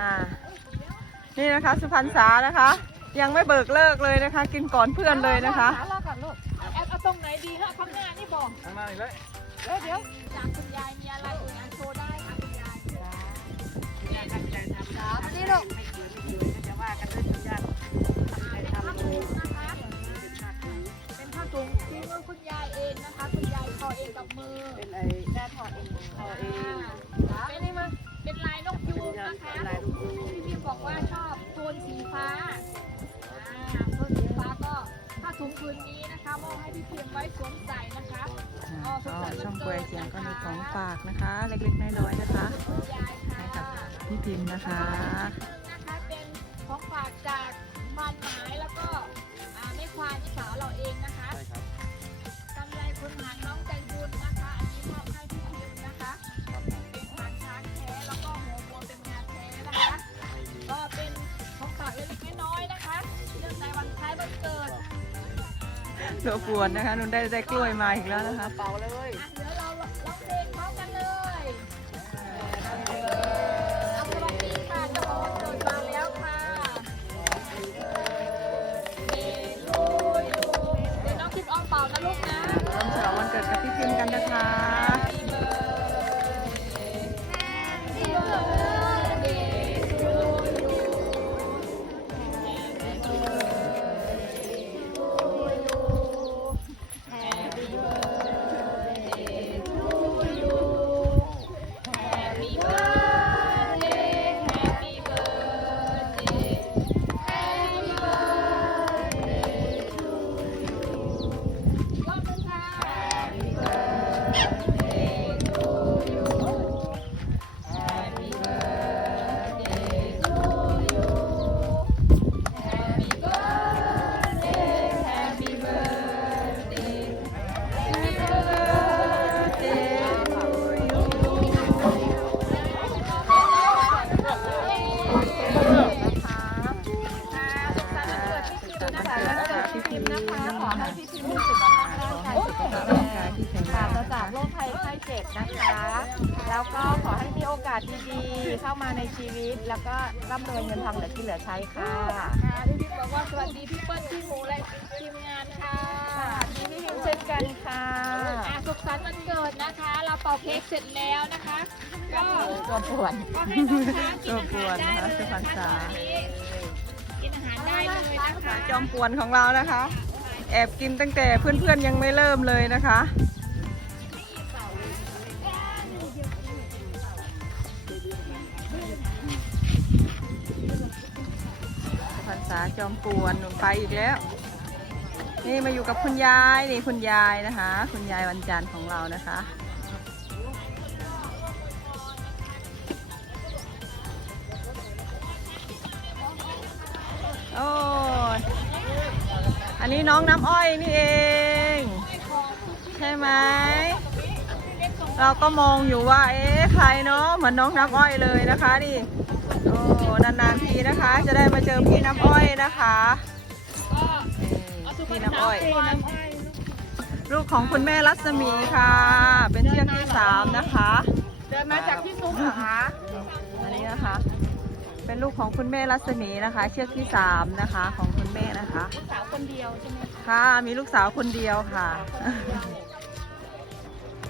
อ่า นี่นะคะ สุพรรณษานะคะ ยังไม่เบิกเลิกเลยนะคะ กินก่อนเพื่อนเลยนะคะหารอก่อนลูกแอบเอาตรงไหนดีฮะข้างหน้านี่บอกข้างหน้าอีกแล้ว เดี๋ยวเดี๋ยวจากคุณยายมีอะไรอื่นอันโชว์ได้ สีฟ้าอ่าโทนสีฟ้าก็ผ้าถุงผืนนี้นะคะมอบให้พี่พิมไว้สวมใส่นะคะอ่าก็ช่องกวยเสียงก็มีของฝากนะคะ เล็กๆน้อยๆนะคะคุณยายค่ะให้กับพี่พิมพ์นะคะนะคะเป็นของฝากจากบ้านหมายแล้วก็อ่าแม่ควานที่สาวเราเองนะคะใช่ครับกำไรคุณหางน้องใจบุญนะคะ ตัวปวนนะคะนุ่นได้ได้กล้วยมาอีกแล้วนะคะ เป่าเลย Amen. จ็บนะคะ แล้วก็ขอให้มีโอกาสดีๆ เข้ามาในชีวิต แล้วก็ร่ำรวยเงินทองเหลือที่เหลือใช้ค่ะค่ะพี่พิมบอกว่าสวัสดีพี่เปิ้ลพี่หมูและทีมงานค่ะสวัสดีพี่พิมเช่นกันค่ะอะสุขสันต์วันเกิดนะคะ เราเป่าเค้กเสร็จแล้วนะคะ ก็ตัวปวดก็ให้น้องช้างกินอาหารได้เลยนะคะกินอาหารได้เลยนะคะจอมปวนของเรานะคะ แอบกินตั้งแต่เพื่อนๆยังไม่เริ่มเลยนะคะ ษาจอมปวนหนุนไปอีกแล้ว นี่มาอยู่กับคุณยายนี่คุณยายนะคะ คุณยายวันจันทร์ของเรานะคะ โอ้ยอันนี้น้องน้ำอ้อยนี่เอง ใช่ไหมเราก็มองอยู่ว่า เอ๊ะใครเนาะเหมือนน้องน้ำอ้อยเลยนะคะนี่ โอ้นานๆทีนะคะ จะได้มาเจอพี่น้ำอ้อยนะคะนี่พี่น้ำอ้อย ลูกของคุณแม่รัศมีค่ะ เป็นเชือกที่สามนะคะ เดินมาจากที่ซุ้มเหรอคะอันนี้นะคะ เป็นลูกของคุณแม่รัศมีนะคะ เชือกที่สามนะคะของคุณแม่นะคะสาวคนเดียวใช่ไหมค่ะมีลูกสาวคนเดียวค่ะ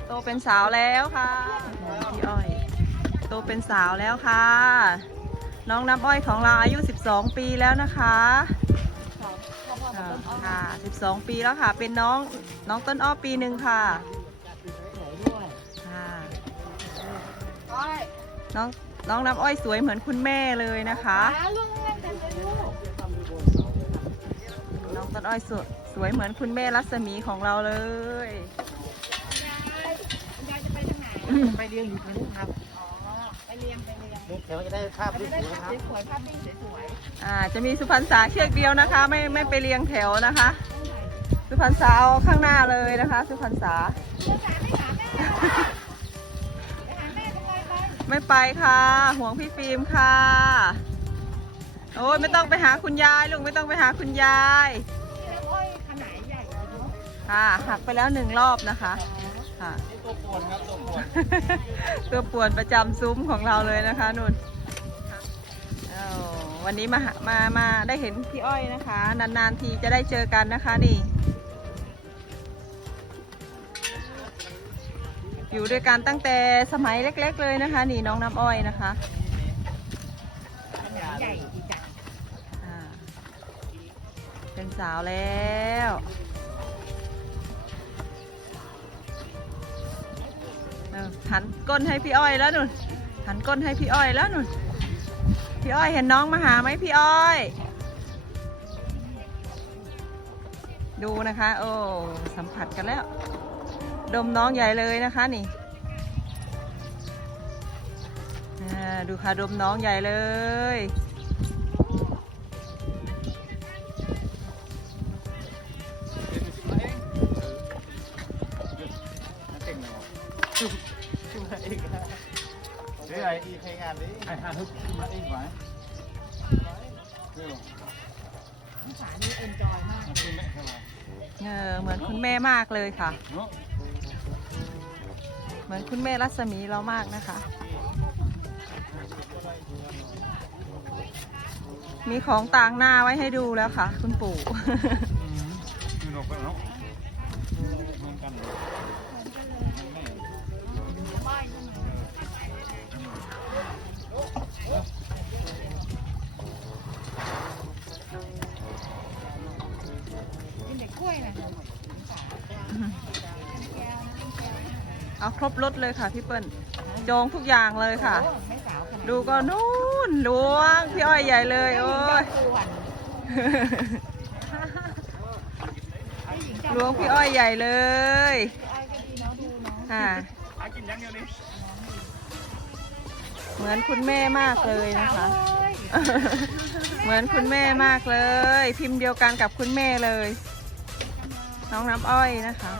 โตเป็นสาวแล้วค่ะพี่อ้อย โตเป็นสาวแล้วค่ะ น้องน้ำอ้อยของเราอายุ 12 ปีแล้วนะคะค่ะ 12 ปีแล้วค่ะ เป็นน้องน้องต้นอ้อปีหนึ่งค่ะค่ะน้องน้องน้ำอ้อยสวยเหมือนคุณแม่เลยนะคะน้องต้นอ้อยสวยสวยเหมือนคุณแม่รัศมีของเราเลยยายยายจะไปทางไหนไปเรียงอยู่ตรงนู้นครับอ๋อไปเรีย งไปเรียงลูกแถวจะได้ภาพจะที่ได้สวยภาคพรับสวยๆภาพนิ่งสวยอ่าจะมีสุพรรณษาเชือกเดียวนะคะ ไม่ไม่ไปเรียงแถวนะคะ สุพรรณษาเอาข้างหน้าเลยนะคะ สุพรรณษา ไม่ไปค่ะ ห่วงพี่ฟิล์มค่ะโอ้ยไม่ต้องไปหาคุณยายลูกไม่ต้องไปหาคุณยายๆแล้วอ้อยขนาดใหญ่เลยเนาะค่ะหักไปแล้วหนึ่งรอบนะคะ ค่ะตัวปวนครับตัวปวนตัวป่วนประจำซุ้มของเราเลยนะคะนุ่นอ้าววันนี้มาหามามาได้เห็นพี่อ้อยนะคะ นานๆทีจะได้เจอกันนะคะนี่ อยู่ด้วยกันตั้งแต่สมัยเล็ก ๆ เลยนะคะ นี่น้องน้ำอ้อยนะคะใหญ่ดีจ้ะอ่าเป็นสาวแล้ว หันก้นให้พี่อ้อยแล้วหนุนหันก้นให้พี่อ้อยแล้วหนุนพี่อ้อยเห็นน้องมาหาไหมพี่อ้อย ดูนะคะ โอ้สัมผัสกันแล้ว ดมน้องใหญ่เลยนะคะนี่ดูค่ะดมน้องใหญ่เลย đi thay ngàn đấy. Ai hà hức mà đi phải. Kêu. ขานี่เอ็นจอยมาก Nó kêu mẹ không à? เออเหมือนคุณแม่มากเลยค่ะ เหมือนคุณแม่รัศมีเรามากนะคะ มีของต่างหน้าไว้ให้ดูแล้วค่ะ คุณปู่ เอาครบรถเลยค่ะพี่เปิ้ลจองทุกอย่างเลยค่ะ ดูก็นู่นล้วงพี่อ้อยใหญ่เลยโอ้ยล้วงพี่อ้อยใหญ่เลยเนาะดูน้องค่ะเหมือนคุณแม่มากเลยนะคะ เหมือนคุณแม่มากเลย พิมพ์เดียวกันกับคุณแม่เลย น้องน้ำอ้อยนะคะ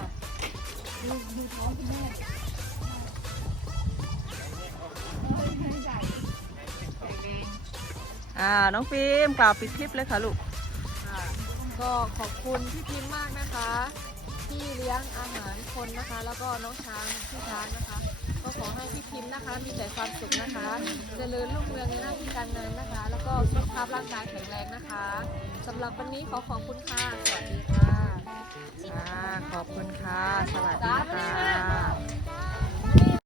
อ่า น้องฟิล์มกล่าวปิดคลิปเลยค่ะลูก ก็ขอบคุณพี่พิมพ์มากนะคะ ที่เลี้ยงอาหารคนนะคะ แล้วก็น้องช้างพี่ช้างนะคะ ก็ขอให้พี่พิมพ์นะคะ มีแต่ความสุขนะคะเจริญรุ่งเรืองในหน้าที่การงานนะคะ แล้วก็สุขภาพร่างกายแข็งแรงนะคะสำหรับวันนี้ขอขอบคุณค่ะสวัสดีค่ะ ขอบคุณค่ะ สวัสดีค่ะ